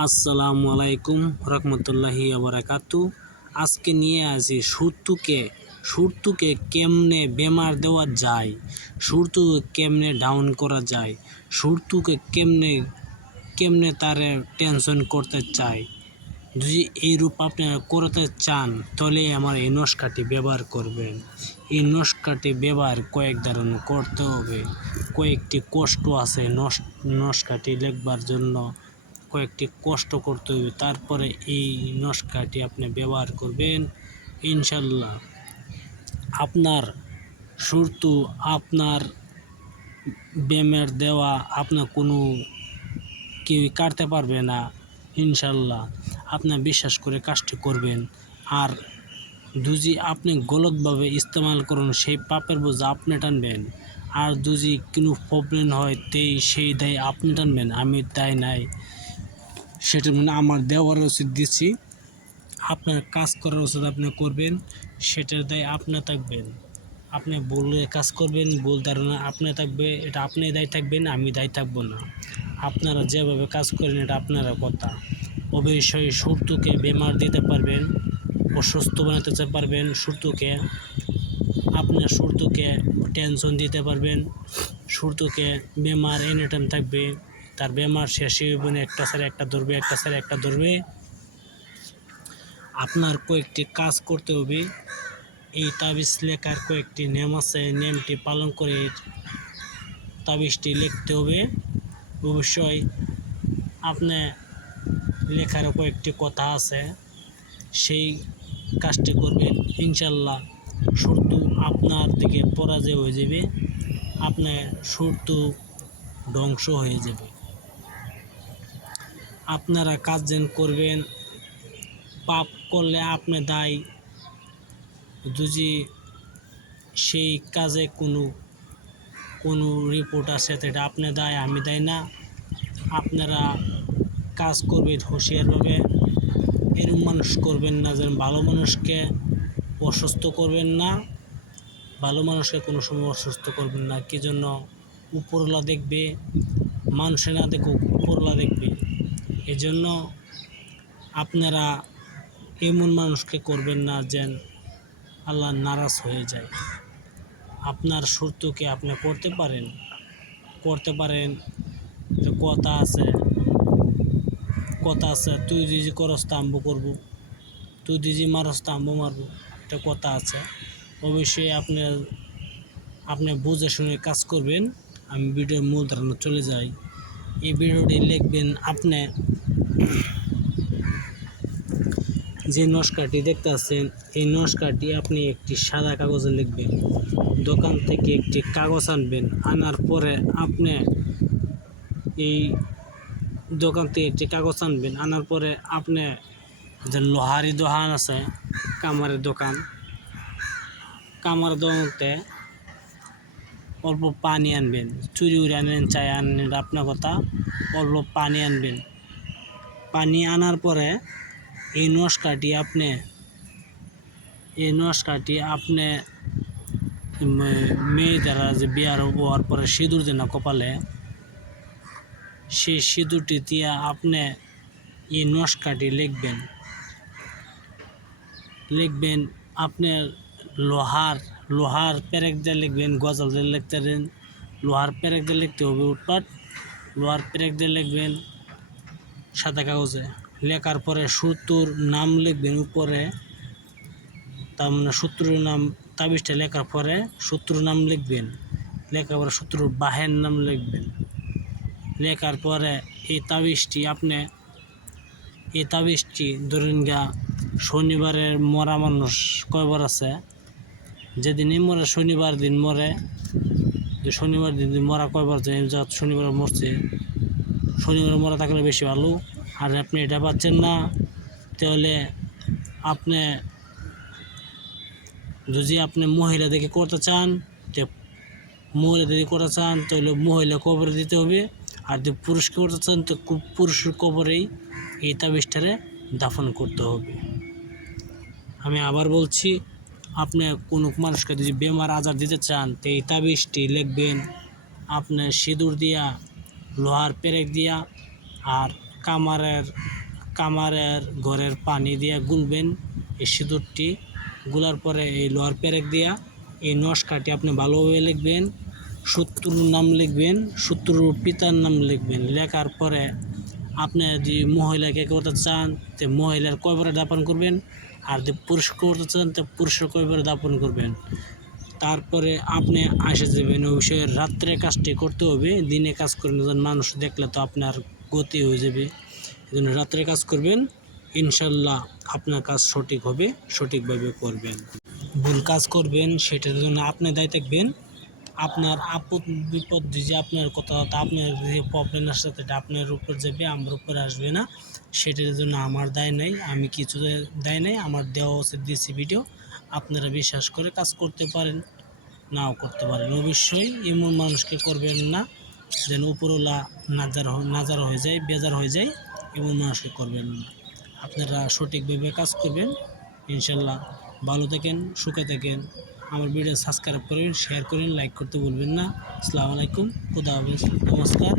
আসসালামু আলাইকুম রহমতুল্লাহি আবরাকাতু। আজকে নিয়ে আসি সুরতুকে। সুরতুকে কেমনে বেমার দেওয়া যায়? সুরতুকে কেমনে ডাউন করা যায়? সুরতুকে কেমনে কেমনে তারে টেনশন করতে চায়? যদি এইরূপ আপনারা করতে চান, তাহলে আমার এই নস্কাটি ব্যবহার করবেন। এই নস্কাটি ব্যবহার কয়েক ধরনের করতে হবে। কয়েকটি কষ্ট আছে নস, নস্কাটি লেখবার জন্য। কয়েকটি কষ্ট করতে হবে, তারপরে এই নস্কাটি আপনি ব্যবহার করবেন, ইনশাল্লাহ। আপনার সুরতু আপনার ব্যায়ামের দেওয়া আপনার কোনো কেউ কাটতে পারবে না, ইনশাল্লাহ। আপনি বিশ্বাস করে কাজটি করবেন। আর দুজি আপনি গলতভাবে ইস্তেমাল করুন, সেই পাপের বোঝা আপনি টানবেন। আর যদি কোনো প্রবলেম হয়, তেই সেই দায় আপনি টানবেন, আমি তাই নাই। সেটা মানে আমার দেওয়ার উচিত দিচ্ছি। আপনার কাজ করার উচিত আপনি করবেন, সেটার দায় আপনি থাকবেন। আপনি বললে কাজ করবেন বল ধারণা আপনি থাকবে, এটা আপনি দায়ী থাকবেন, আমি দায়ী থাকব না। আপনারা যেভাবে কাজ করেন, এটা আপনারা কথা। অবশ্যই সুরতুকে বেমার দিতে পারবেন, অসুস্থ বানাতে পারবেন সুরতুকে আপনার সুরতুকে টেনশন দিতে পারবেন সুরতুকে বেমার এনি টাইম থাকবে। তার বেমার শেষে হইবে না, একটা স্যার একটা ধরবে একটা স্যার একটা ধরবে। আপনার কয়েকটি কাজ করতে হবে। এই তাবিজ লেখার কয়েকটি নেম আছে নিয়মটি পালন করে তাবিজটি লিখতে হবে। অবশ্যই আপনি লেখার কয়েকটি কথা আছে সেই কাজটি করবেন। ইনশাল্লাহ সুরতু আপনার দিকে পরাজয় হয়ে যাবে আপনার সুরতু ধ্বংস হয়ে যাবে। আপনারা কাজ যেন করবেন, পাপ করলে আপনি দায়ী। যদি সেই কাজে কোনো কোনো রিপোর্ট আছে সেটা আপনি দায়, আমি দেয় না। আপনারা কাজ করবেন হুঁশিয়ারভাবে এরকম মানুষ করবেন না, যেন ভালো মানুষকে অসুস্থ করবেন না। ভালো মানুষকে কোনো সময় অসুস্থ করবেন না। কি জন্য? উপরলা দেখবে, মানুষে না দেখুক উপরলা দেখবে। এই জন্য আপনারা এমন মানুষকে করবেন না যেন আল্লাহ নারাজ হয়ে যায়। আপনার সুরতুকে আপনি করতে পারেন? করতে পারেন যে কথা আছে কথা আছে, তুই যদি করস তা আম্ব করব, তুই যদি মারস তা আম্ব মারবো, এটা কথা আছে। অবশ্যই আপনি আপনি বুঝে শুনে কাজ করবেন। আমি ভিডিওর মূল ধারণা চলে যাই। এই ভিডিওটি লিখবেন আপনি। যে নস্কারটি দেখতে আছেন, এই নস্কারটি আপনি একটি সাদা কাগজে লিখবেন। দোকান থেকে একটি কাগজ আনবেন। আনার পরে আপনি এই দোকান থেকে একটি কাগজ আনবেন। আনার পরে আপনি যে লোহারি দোকান আছে, কামারের দোকান, কামার দোকানতে অল্প পানি আনবেন, চুরি উড়ে আনেন চাই আনেন আপনার কথা, অল্প পানি আনবেন। পানি আনার পরে এই নস্কাটি আপনি, এই নস্কাটি আপনি মেয়ে মেয়েদেরা যে বিয়ার হওয়ার পরে সিঁদুর দেন কপালে, সেই সিঁদুরটি দিয়ে আপনি এই নস্কাটি লিখবেন। লিখবেন, আপনার লোহার লোহার প্যারেক দিয়ে লিখবেন, গজল দিয়ে লিখতে পারেন লোহার প্যারেক দিয়ে লিখতে হবে উৎপাট লোহার প্যারেক দিয়ে লিখবেন সাদা কাগজে। লেখার পরে সূত্রর নাম লিখবেন উপরে। তার মানে সূত্রর নাম, তাবিজটা লেখার পরে সূত্রর নাম লিখবেন। লেখার পরে সূত্রর বাহের নাম লিখবেন। লেখার পরে এই তাবিজটি আপনি, এই তাবিজটি ধরুন গা শনিবারের মরা মানুষ কয়বার আছে? যেদিনই মরে, শনিবার দিন মরে। যে শনিবার দিন মরা কয়বার যা শনিবার মরছে। শনিবার মরা থাকলে বেশি ভালো। আর আপনি এটা পাচ্ছেন না, তাহলে আপনি যদি আপনি মহিলা দেখে করতে চান, তো দেখে করতে চান, তাহলে মহিলা কবরে দিতে হবে। আর যদি পুরুষকে করতে চান, তো পুরুষের কবরেই এই তাবিজটারে দাফন করতে হবে। আমি আবার বলছি আপনি কোনো মানুষকে যদি বেমার আজার দিতে চান, তো এই তাবিজটি লিখবেন আপনার সিঁদুর দিয়া, লোহার পেরেক দিয়া আর কামারের কামারের ঘরের পানি দিয়ে গুলবেন এই সিঁদুরটি গুলার পরে এই লোহার পেরেক দিয়া এই নস্কাটি আপনি ভালোভাবে লিখবেন শত্রুর নাম লিখবেন শত্রুর পিতার নাম লিখবেন। লেখার পরে আপনি যদি মহিলাকে করতে চান, তো মহিলার কয়বারে দাপন করবেন? আর যদি পুরুষ করতে চান তো পুরুষের কয়বারে দাপন করবেন? তারপরে আপনি আসে যাবেন ওই অবশ্যই রাত্রে কাজটি করতে হবে, দিনে কাজ করেন মানুষ দেখলে তো আপনার গতি হয়ে যাবে। এই জন্য রাত্রে কাজ করবেন, ইনশাল্লাহ আপনার কাজ সঠিক হবে, সঠিকভাবে করবেন। ভুল কাজ করবেন, সেটার জন্য আপনি দায়ী থাকবেন। আপনার আপদ বিপদ যে আপনার কথা আপনার যে প্রবলেম আসছে সেটা আপনার উপর যাবে আমার উপর আসবে না, সেটার জন্য আমার দায় নাই, আমি কিছু দায় নাই, আমার দেওয়া উচিত দিয়েছি ভিডিও আপনারা বিশ্বাস করে কাজ করতে পারেন, নাও করতে পারেন। অবশ্যই এমন মানুষকে করবেন না, যেন উপরওয়ালা নাজার নাজার হয়ে যায়, বেজার হয়ে যায়, এমন মানুষকে করবেন না। আপনারা সঠিকভাবে কাজ করবেন, ইনশাল্লাহ। ভালো থাকেন, সুখে থাকেন। আমার ভিডিও সাবস্ক্রাইব করবেন শেয়ার করেন লাইক করতে ভুলবেন না। আসসালামু আলাইকুম, খুদা হাফেজ, নমস্কার।